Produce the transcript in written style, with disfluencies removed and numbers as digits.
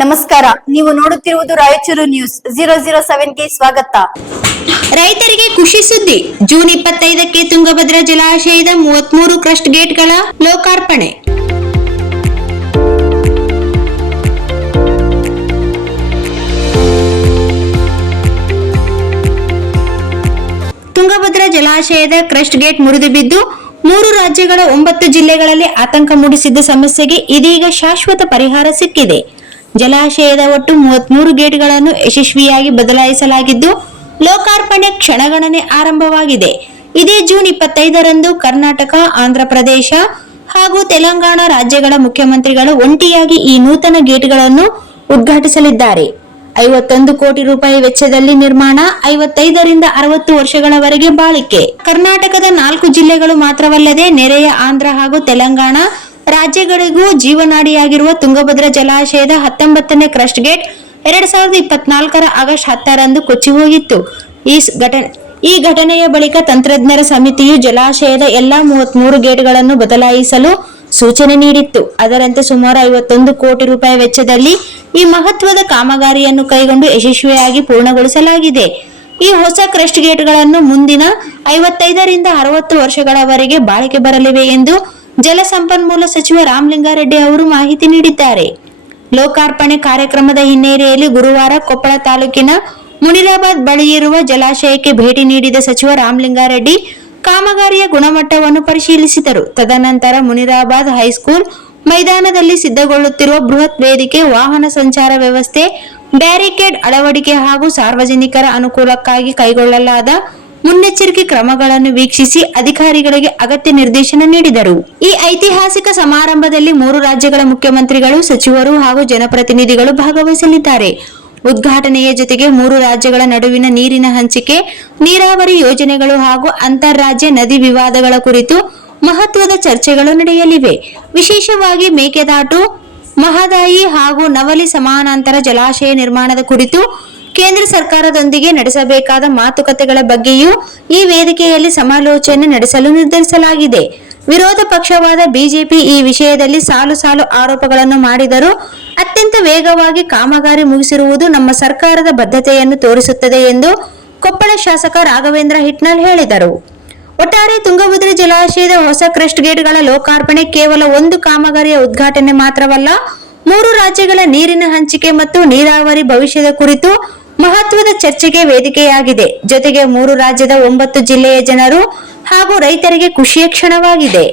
ನಮಸ್ಕಾರ, ನೀವು ನೋಡುತ್ತಿರುವುದು ರಾಯಚೂರು ನ್ಯೂಸ್ 007ಗೆ ಸ್ವಾಗತ. ರೈತರಿಗೆ ಖುಷಿ ಸುದ್ದಿ. ಜೂನ್ 25ಕ್ಕೆ ತುಂಗಭದ್ರಾ ಜಲಾಶಯದ 33 ಕ್ರಸ್ಟ್ ಗೇಟ್ಗಳ ಲೋಕಾರ್ಪಣೆ. ತುಂಗಭದ್ರಾ ಜಲಾಶಯದ ಕ್ರಸ್ಟ್ ಗೇಟ್ ಮುರಿದು ಬಿದ್ದು 3 ರಾಜ್ಯಗಳ 9 ಜಿಲ್ಲೆಗಳಲ್ಲಿ ಆತಂಕ ಮೂಡಿಸಿದ್ದ ಸಮಸ್ಯೆಗೆ ಇದೀಗ ಶಾಶ್ವತ ಪರಿಹಾರ ಸಿಕ್ಕಿದೆ. ಜಲಾಶಯದ ಒಟ್ಟು 33 ಗೇಟ್ಗಳನ್ನು ಯಶಸ್ವಿಯಾಗಿ ಬದಲಾಯಿಸಲಾಗಿದ್ದು ಲೋಕಾರ್ಪಣೆ ಕ್ಷಣಗಣನೆ ಆರಂಭವಾಗಿದೆ. ಇದೇ ಜೂನ್ 25ರಂದು ಕರ್ನಾಟಕ, ಆಂಧ್ರಪ್ರದೇಶ ಹಾಗೂ ತೆಲಂಗಾಣ ರಾಜ್ಯಗಳ ಮುಖ್ಯಮಂತ್ರಿಗಳು ಒಂಟಿಯಾಗಿ ಈ ನೂತನ ಗೇಟ್ಗಳನ್ನು ಉದ್ಘಾಟಿಸಲಿದ್ದಾರೆ. 51 ಕೋಟಿ ರೂಪಾಯಿ ವೆಚ್ಚದಲ್ಲಿ ನಿರ್ಮಾಣ, 55ರಿಂದ 60 ವರ್ಷಗಳವರೆಗೆ ಬಾಳಿಕೆ. ಕರ್ನಾಟಕದ 4 ಜಿಲ್ಲೆಗಳು ಮಾತ್ರವಲ್ಲದೆ ನೆರೆಯ ಆಂಧ್ರ ಹಾಗೂ ತೆಲಂಗಾಣ ರಾಜ್ಯಗಳಿಗೂ ಜೀವನಾಡಿಯಾಗಿರುವ ತುಂಗಭದ್ರಾ ಜಲಾಶಯದ 19ನೇ ಕ್ರಸ್ಟ್ ಗೇಟ್ 2024ರ ಆಗಸ್ಟ್ 10ರಂದು ಕೊಚ್ಚಿ ಹೋಗಿತ್ತು. ಈ ಘಟನೆಯ ಬಳಿಕ ತಂತ್ರಜ್ಞರ ಸಮಿತಿಯು ಜಲಾಶಯದ ಎಲ್ಲಾ 33 ಗೇಟ್ಗಳನ್ನು ಬದಲಾಯಿಸಲು ಸೂಚನೆ ನೀಡಿತ್ತು. ಅದರಂತೆ ಸುಮಾರು 51 ಕೋಟಿ ರೂಪಾಯಿ ವೆಚ್ಚದಲ್ಲಿ ಈ ಮಹತ್ವದ ಕಾಮಗಾರಿಯನ್ನು ಕೈಗೊಂಡು ಯಶಸ್ವಿಯಾಗಿ ಪೂರ್ಣಗೊಳಿಸಲಾಗಿದೆ. ಈ ಹೊಸ ಕ್ರಸ್ಟ್ ಗೇಟ್ಗಳನ್ನು ಮುಂದಿನ 55ರಿಂದ 60 ವರ್ಷಗಳವರೆಗೆ ಬಾಳಿಕೆ ಬರಲಿವೆ ಎಂದು ಜಲಸಂಪನ್ಮೂಲ ಸಚಿವ ರಾಮಲಿಂಗಾರೆಡ್ಡಿ ಅವರು ಮಾಹಿತಿ ನೀಡಿದ್ದಾರೆ. ಲೋಕಾರ್ಪಣೆ ಕಾರ್ಯಕ್ರಮದ ಹಿನ್ನೆಲೆಯಲ್ಲಿ ಗುರುವಾರ ಕೊಪ್ಪಳ ತಾಲೂಕಿನ ಮುನಿರಾಬಾದ್ ಬಳಿಯಿರುವ ಜಲಾಶಯಕ್ಕೆ ಭೇಟಿ ನೀಡಿದ ಸಚಿವ ರಾಮಲಿಂಗಾರೆಡ್ಡಿ ಕಾಮಗಾರಿಯ ಗುಣಮಟ್ಟವನ್ನು ಪರಿಶೀಲಿಸಿದರು. ತದನಂತರ ಮುನಿರಾಬಾದ್ ಹೈಸ್ಕೂಲ್ ಮೈದಾನದಲ್ಲಿ ಸಿದ್ಧಗೊಳ್ಳುತ್ತಿರುವ ಬೃಹತ್ ವೇದಿಕೆ, ವಾಹನ ಸಂಚಾರ ವ್ಯವಸ್ಥೆ, ಬ್ಯಾರಿಕೇಡ್ ಅಳವಡಿಕೆ ಹಾಗೂ ಸಾರ್ವಜನಿಕರ ಅನುಕೂಲಕ್ಕಾಗಿ ಕೈಗೊಳ್ಳಲಾದ ಮುನ್ನೆಚ್ಚರಿಕೆ ಕ್ರಮಗಳನ್ನು ವೀಕ್ಷಿಸಿ ಅಧಿಕಾರಿಗಳಿಗೆ ಅಗತ್ಯ ನಿರ್ದೇಶನ ನೀಡಿದರು. ಈ ಐತಿಹಾಸಿಕ ಸಮಾರಂಭದಲ್ಲಿ 3 ರಾಜ್ಯಗಳ ಮುಖ್ಯಮಂತ್ರಿಗಳು, ಸಚಿವರು ಹಾಗೂ ಜನಪ್ರತಿನಿಧಿಗಳು ಭಾಗವಹಿಸಲಿದ್ದಾರೆ. ಉದ್ಘಾಟನೆಯ ಜೊತೆಗೆ 3 ರಾಜ್ಯಗಳ ನಡುವಿನ ನೀರಿನ ಹಂಚಿಕೆ, ನೀರಾವರಿ ಯೋಜನೆಗಳು ಹಾಗೂ ಅಂತಾರಾಜ್ಯ ನದಿ ವಿವಾದಗಳ ಕುರಿತು ಮಹತ್ವದ ಚರ್ಚೆಗಳು ನಡೆಯಲಿವೆ. ವಿಶೇಷವಾಗಿ ಮೇಕೆದಾಟು, ಮಹದಾಯಿ ಹಾಗೂ ನವಲಿ ಸಮಾನಾಂತರ ಜಲಾಶಯ ನಿರ್ಮಾಣದ ಕುರಿತು ಕೇಂದ್ರ ಸರ್ಕಾರದೊಂದಿಗೆ ನಡೆಸಬೇಕಾದ ಮಾತುಕತೆಗಳ ಬಗ್ಗೆಯೂ ಈ ವೇದಿಕೆಯಲ್ಲಿ ಸಮಾಲೋಚನೆ ನಡೆಸಲು ನಿರ್ಧರಿಸಲಾಗಿದೆ. ವಿರೋಧ ಪಕ್ಷವಾದ ಬಿಜೆಪಿ ಈ ವಿಷಯದಲ್ಲಿ ಸಾಲು ಸಾಲು ಆರೋಪಗಳನ್ನು ಮಾಡಿದರೂ ಅತ್ಯಂತ ವೇಗವಾಗಿ ಕಾಮಗಾರಿ ಮುಗಿಸಿರುವುದು ನಮ್ಮ ಸರ್ಕಾರದ ಬದ್ಧತೆಯನ್ನು ತೋರಿಸುತ್ತದೆ ಎಂದು ಕೊಪ್ಪಳ ಶಾಸಕ ರಾಘವೇಂದ್ರ ಹಿಟ್ನಾಳ್ ಹೇಳಿದರು. ಒಟ್ಟಾರೆ ತುಂಗಭದ್ರಾ ಜಲಾಶಯದ ಹೊಸ ಕ್ರಸ್ಟ್ ಗೇಟ್ಗಳ ಲೋಕಾರ್ಪಣೆ ಕೇವಲ ಒಂದು ಕಾಮಗಾರಿಯ ಉದ್ಘಾಟನೆ ಮಾತ್ರವಲ್ಲ, 3 ರಾಜ್ಯಗಳ ನೀರಿನ ಹಂಚಿಕೆ ಮತ್ತು ನೀರಾವರಿ ಭವಿಷ್ಯದ ಕುರಿತು ಮಹತ್ವದ ಚರ್ಚೆಗೆ ವೇದಿಕೆಯಾಗಿದೆ. ಜೊತೆಗೆ 3 ರಾಜ್ಯದ 9 ಜಿಲ್ಲೆಯ ಜನರು ಹಾಗೂ ರೈತರಿಗೆ ಖುಷಿಯ ಕ್ಷಣವಾಗಿದೆ.